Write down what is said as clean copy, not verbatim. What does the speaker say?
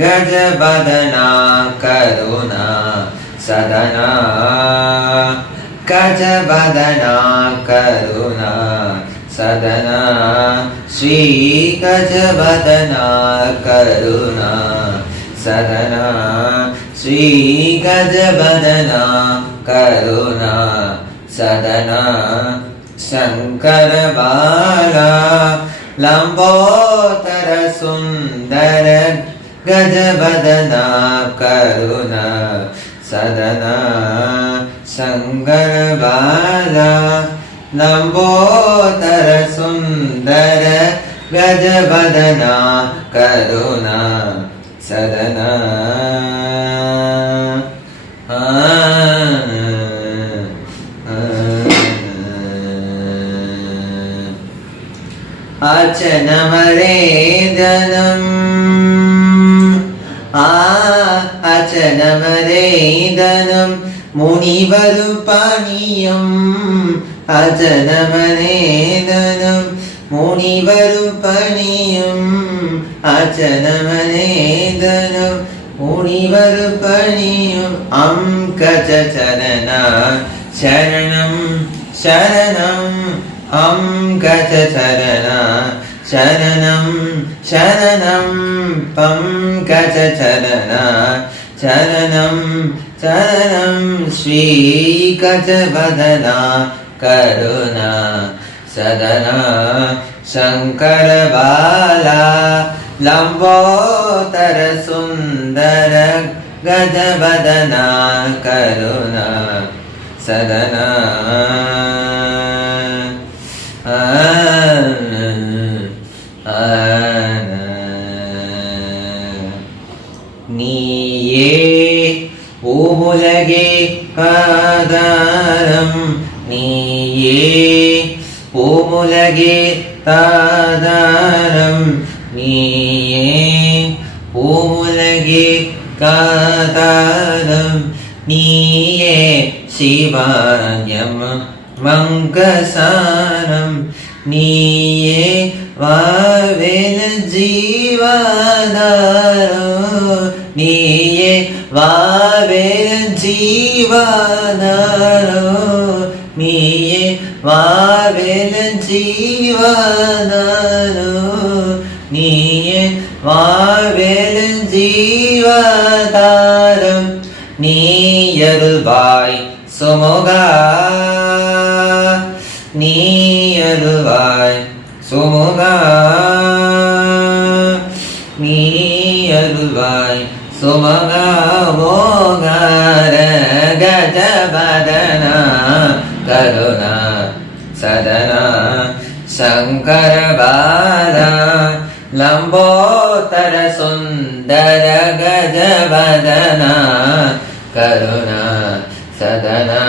गजवदना करुणा सदना गजवदना करुणा सदना श्री गजवदना करुणा सदना श्री गजवदना करुणा सदना शंकर बाला लंबोदर सुंदर गजवदना करुणा सदना शंकर बाला लंबोदर सुंदर गजवदना करुणा सदना अचनमरेदनम् अचनमरेदनम् मुनिवरुपनियम् अचनमरेदनम् मुनिवरुपनियम् अचनमरेदनम् मुनिवरुपनियम् अङ्कचरण शरणं शरणम् अङ्कचरण शरणं शरणं पङ्कजचरण चरणं चरणं श्रीगजवदना करुणा सदना शङ्करबाला लम्बोदर सुन्दर गजवदना करुणा सदना நீயே ஓமுலகே ஆதாரம் நீயே ஓமுலகே தாதாரம் நீயே ஓமுலகே காதாரம் நீயே சிவாயம் மங்கசாரம் நீயே வாவேல ஜீவாதாரோ நீயே வாவேல ஜீவாதாரோ நீயே வாவேல ஜீவாதாரோ நீயே வாவேல ஜீவாதாரம் நீயருள்வாய் சுமுகா நீயருள்வாய் சுமுகா நீயருள்வாய் சுமுகா மோகார கஜவதனா கருணா சதனா சங்கரபாலா லம்போதர சுந்தர கஜவதனா கருணா சதனா